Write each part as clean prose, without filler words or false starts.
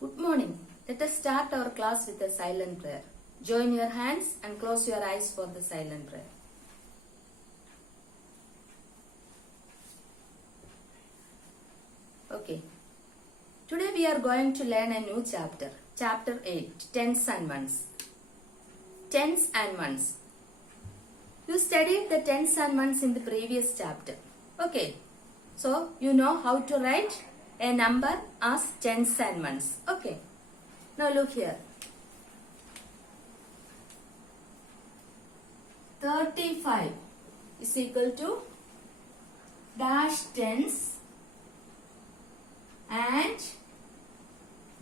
Good morning. Let us start our class with a silent prayer. Join your hands and close your eyes for the silent prayer. Okay. Today we are going to learn a new chapter. Chapter 8. Tens and ones. Tens and ones. You studied the tens and ones in the previous chapter. Okay. So, you know how to write a number as tens and ones. Okay. Now look here. 35 is equal to dash tens and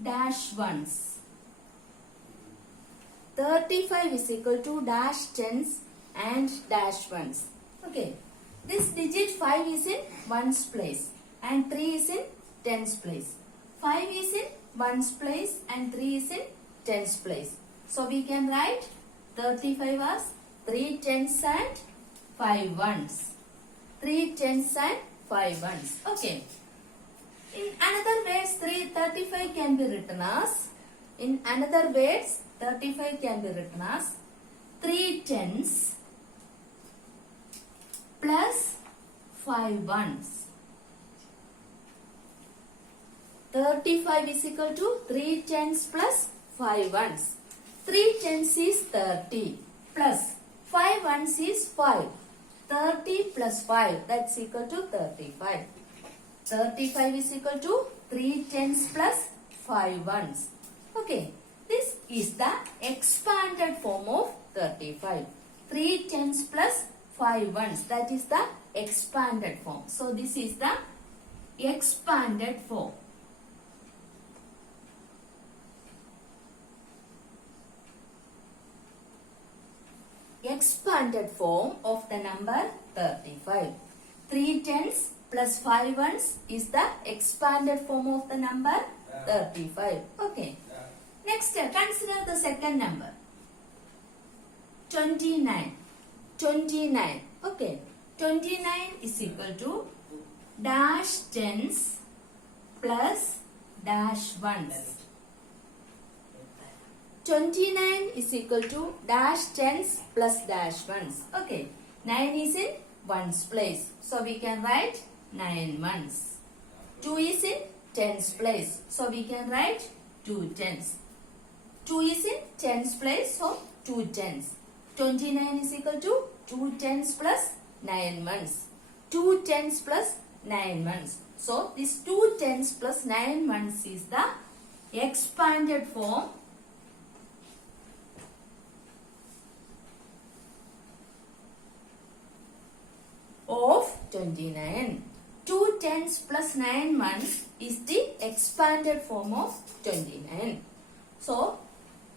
dash ones. 35 is equal to dash tens and dash ones. Okay. This digit 5 is in ones place and 3 is in tens place. 5 is in ones place and 3 is in tens place. So we can write 35 as 3 tens and 5 ones. 3 tens and 5 ones. Okay. In another words, 35 can be written as, 3 tens plus 5 ones. 35 is equal to 3 tens plus 5 ones. 3 tens is 30 plus 5 ones is 5. 30 plus 5, that's equal to 35. 35 is equal to 3 tens plus 5 ones. Okay, this is the expanded form of 35. 3 tens plus 5 ones, that is the expanded form. So this is the expanded form. Expanded form of the number 35. 3 tens plus 5 ones is the expanded form of the number 35. Okay. Next, consider the second number. 29. 29. Okay. 29 is equal to dash tens plus dash ones. 29 is equal to dash tens plus dash ones. Okay. 9 is in ones place. So we can write 9 ones. 2 is in tens place. So we can write 2 tens. 2 is in tens place. So 2 tens. 29 is equal to 2 tens plus 9 ones. 2 tens plus 9 ones. So this 2 tens plus 9 ones is the expanded form of 29. 2 tens plus 9 ones is the expanded form of 29. So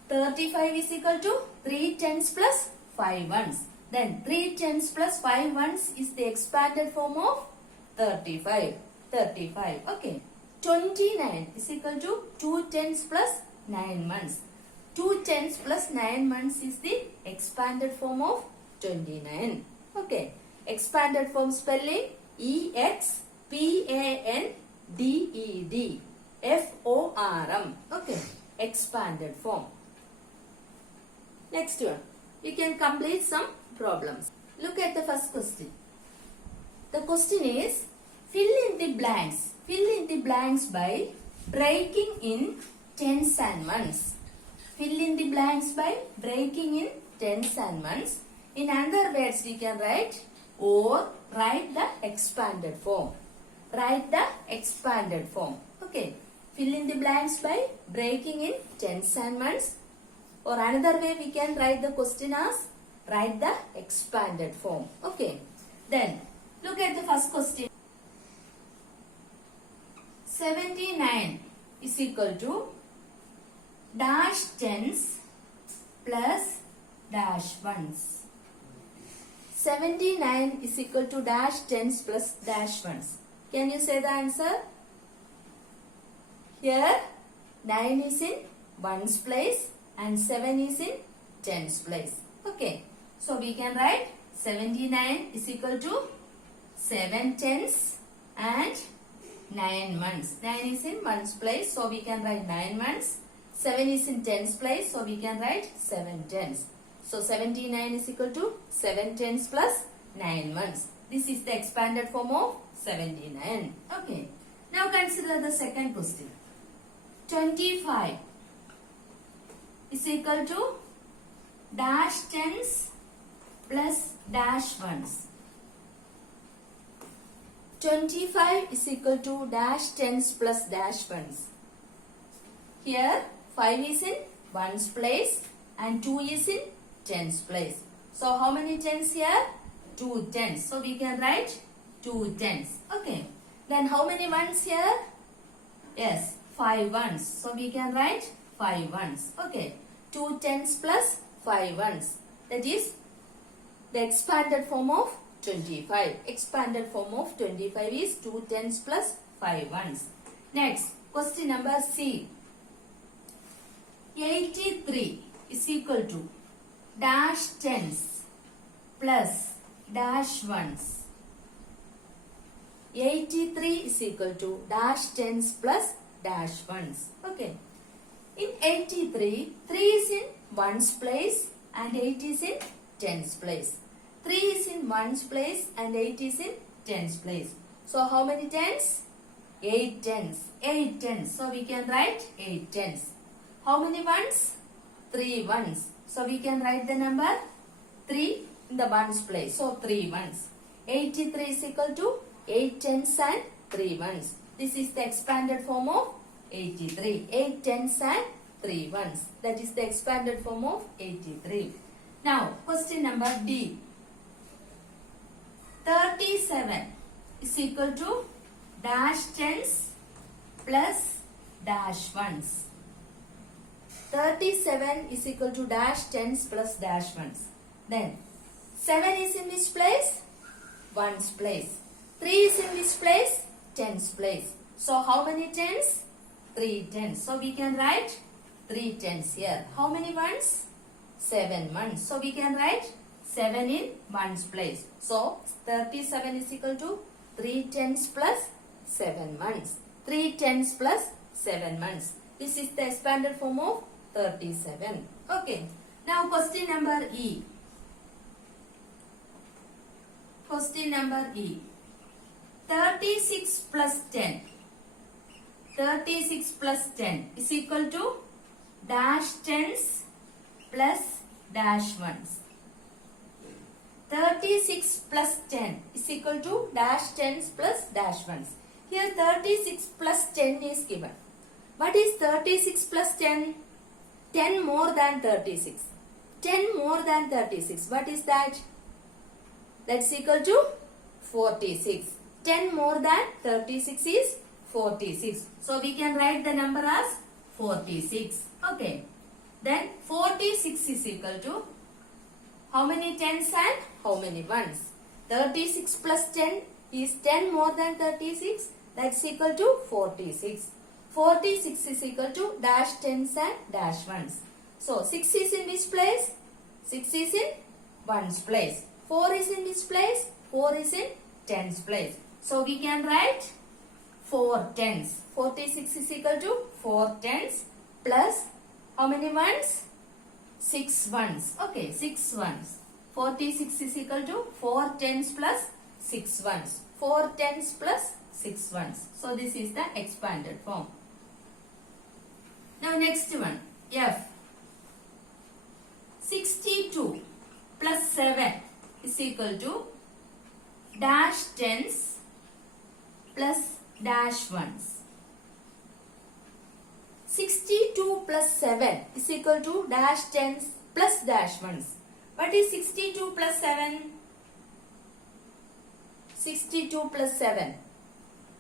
35 is equal to 3 tens plus 5 ones. Then 3 tens plus 5 ones is the expanded form of 35. 35. Okay. 29 is equal to 2 tens plus 9 ones. 2 tens plus 9 ones is the expanded form of 29. Okay. Expanded form spelling EXPANDED FORM. Okay. Expanded form. Next one. We can complete some problems. Look at the first question. The question is, fill in the blanks. Fill in the blanks by breaking in tens and ones. Fill in the blanks by breaking in tens and ones. In other words, we can write or write the expanded form. Write the expanded form. Okay. Fill in the blanks by breaking in tens and ones. Or another way we can write the question as write the expanded form. Okay. Then look at the first question. 79 is equal to dash tens plus dash ones. 79 is equal to dash tens plus dash ones. Can you say the answer? Here 9 is in ones place and 7 is in tens place. Okay. So we can write 79 is equal to 7 tens and 9 months. 9 is in ones place, so we can write 9 months. 7 is in tens place, so we can write 7 tens. So 79 is equal to 7 tens plus 9 months. This is the expanded form of 79. Okay. Now consider the second question. 25 is equal to dash tens plus dash ones. 25 is equal to dash tens plus dash ones. Here 5 is in ones place and 2 is in tens place. So how many tens here? 2 tens. So we can write 2 tens. Okay. Then how many ones here? Yes, 5 ones. So we can write 5 ones. Okay. 2 tens plus 5 ones. That is the expanded form of 25. Expanded form of 25 is 2 tens plus 5 ones. Next, question number C. 83 is equal to dash tens plus dash ones. 83 is equal to dash tens plus dash ones. Okay. In 83, 3 is in ones place and 8 is in tens place. 3 is in ones place and 8 is in tens place. So how many tens? 8 tens. 8 tens. So we can write 8 tens. How many ones? 3 ones. So we can write the number 3 in the ones place. So 3 ones. 83 is equal to 8 tens and 3 ones. This is the expanded form of 83. 8 tens and 3 ones. That is the expanded form of 83. Now question number D. 37 is equal to dash tens plus dash ones. 37 is equal to dash tens plus dash ones. Then 7 is in which place? Ones place. 3 is in which place? Tens place. So how many tens? 3 tens. So we can write 3 tens here. How many ones? 7 ones. So we can write 7 in ones place. So 37 is equal to 3 tens plus 7 ones. 3 tens plus 7 ones. This is the expanded form of 37. Okay. Now question number E. Question number E. 36 plus 10. 36 plus 10 is equal to dash tens plus dash ones. 36 plus 10 is equal to dash tens plus dash ones. Here 36 plus 10 is given. What is 36 plus 10? 10 more than 36. 10 more than 36. What is that? That's equal to 46. 10 more than 36 is 46. So we can write the number as 46. Okay. Then 46 is equal to how many tens and how many ones? 36 plus 10 is 10 more than 36. That's equal to 46. 46 is equal to dash tens and dash ones. So 6 is in which place? 6 is in ones place. 4 is in which place? 4 is in tens place. So we can write 4 tens. 46 is equal to 4 tens plus how many ones? 6 ones. Okay, 6 ones. 46 is equal to 4 tens plus 6 ones. 4 tens plus 6 ones. So this is the expanded form. Now next one, F. 62 plus 7 is equal to dash tens plus dash ones. 62 plus 7 is equal to dash tens plus dash ones. What is 62 plus 7? 62 plus 7.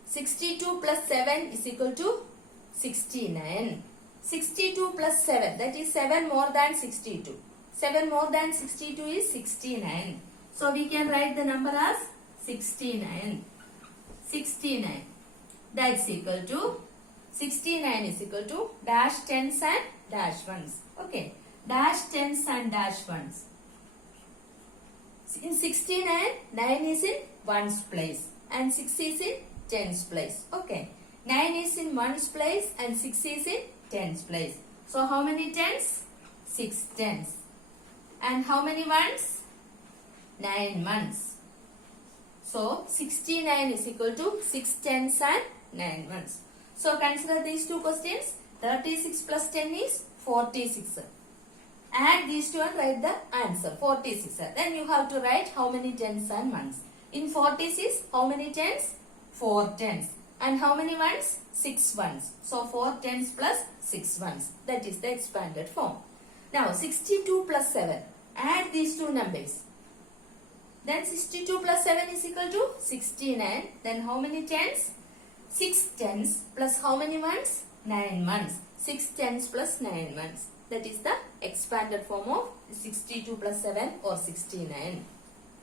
62 plus 7 is equal to 69. 62 plus 7, that is 7 more than 62. 7 more than 62 is 69. So we can write the number as 69. 69. That's equal to 69 is equal to dash tens and dash ones. Okay. Dash tens and dash ones. In 69, 9 is in ones place and 6 is in tens place. Okay. 9 is in ones place and 6 is in tens place. So how many tens? 6 tens. And how many ones? 9 ones. So 69 is equal to 6 tens and 9 ones. So consider these two questions. 36 plus 10 is 46. Add these two and write the answer. 46. Then you have to write how many tens and ones. In 46, how many tens? 4 tens. And how many ones? 6 ones. So 4 tens plus 6 ones. That is the expanded form. Now 62 plus 7. Add these two numbers. Then 62 plus 7 is equal to 69. Then how many tens? 6 tens plus how many ones? 9 ones. 6 tens plus 9 ones. That is the expanded form of 62 plus 7 or 69.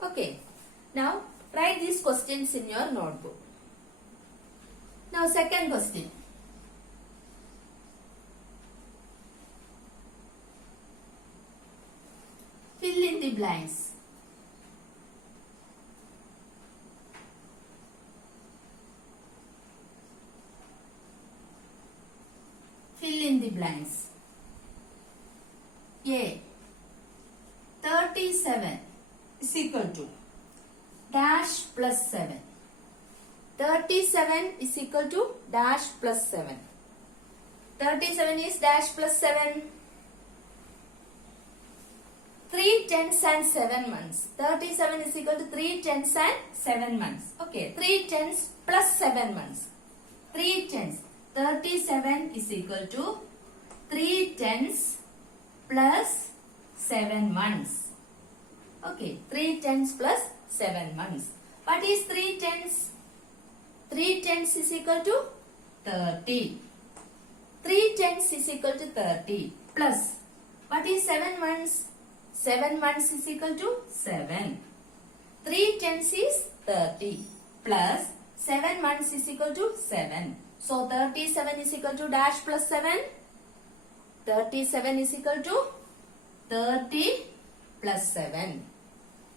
Okay. Now write these questions in your notebook. Now second question. Fill in the blanks. Fill in the blanks. A. 37 is equal to dash plus 7. 37 is equal to dash plus 7. 37 is dash plus 7. 3 tens and 7 months. 37 is equal to 3 tens and 7 months. Okay, 3 tens plus 7 months. 3 tens. 37 is equal to 3 tens plus 7 months. Okay, 3 tens plus 7 months. What is 3 tens? 3 tens is equal to 30. 3 tens is equal to 30 plus what is 7 months? 7 months is equal to 7. 3 tens is 30 plus 7 months is equal to 7. So 37 is equal to dash plus 7. 37 is equal to 30 plus 7.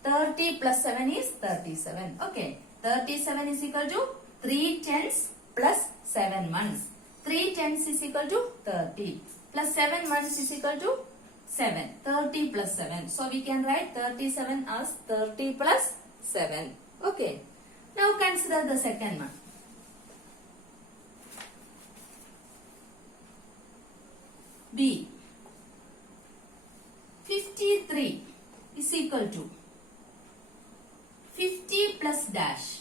30 plus 7 is 37. Okay. 37 is equal to 3 tens plus 7 months. 3 tens is equal to 30 plus 7 months is equal to 7. 30 plus 7. So we can write 37 as 30 plus 7. Okay. Now consider the second one. B. 53 is equal to 50 plus dash.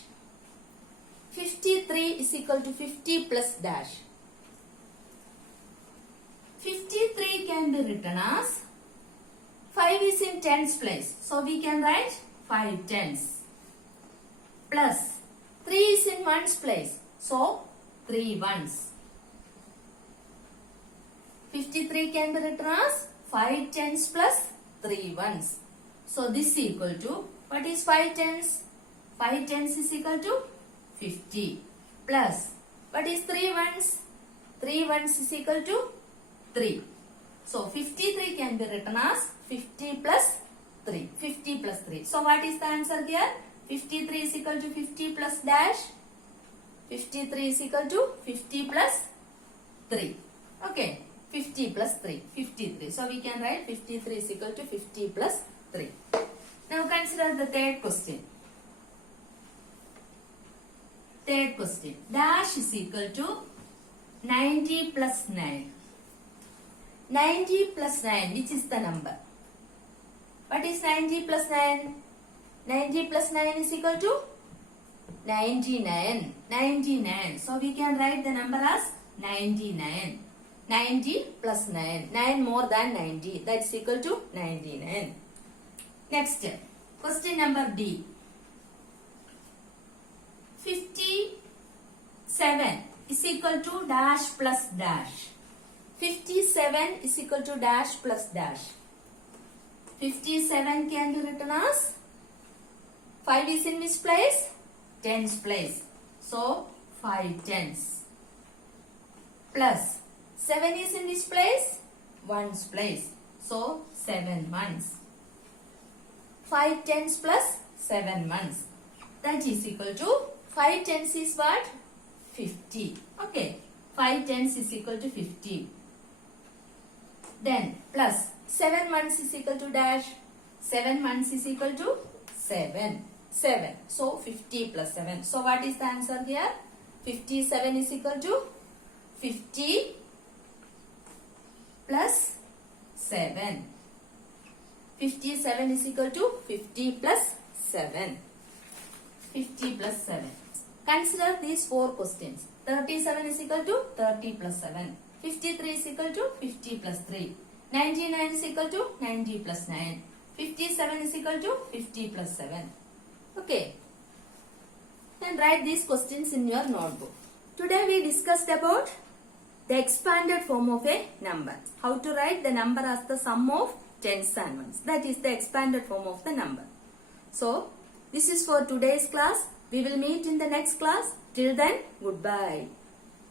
53 is equal to 50 plus dash. 53 can be written as 5 is in tens place. So we can write 5 tens. Plus 3 is in ones place. So 3 ones. 53 can be written as 5 tens plus 3 ones. So this is equal to, what is 5 tens? 5 tens is equal to 50 plus what is 3 ones? 3 ones is equal to 3. So 53 can be written as 50 plus 3. 50 plus 3. So what is the answer here? 53 is equal to 50 plus dash. 53 is equal to 50 plus 3. Okay. 50 plus 3. 53. So we can write 53 is equal to 50 plus 3. Now consider the third question. Third question. Dash is equal to 90 plus 9. 90 plus 9, which is the number? What is 90 plus 9? 90 plus 9 is equal to 99. 99. So we can write the number as 99. 90 plus 9. 9 more than 90. That's equal to 99. Next, question number D. 57 is equal to dash plus dash. 57 is equal to dash plus dash. 57 can be written as 5 is in which place? Tens place. So 5 tens. Plus 7 is in which place? Ones place. So 7 months. 5 tens plus 7 months. That is equal to 5 tens is what? 50. Okay. 5 tens is equal to 50. Then plus 7 ones is equal to dash. 7 ones is equal to 7. 7. So 50 plus 7. So what is the answer here? 57 is equal to 50 plus 7. 57 is equal to 50 plus 7. 50 plus 7. Consider these 4 questions. 37 is equal to 30 plus 7. 53 is equal to 50 plus 3. 99 is equal to 90 plus 9. 57 is equal to 50 plus 7. Okay. Then write these questions in your notebook. Today we discussed about the expanded form of a number. How to write the number as the sum of tens and ones. That is the expanded form of the number. So, this is for today's class. We will meet in the next class. Till then, goodbye.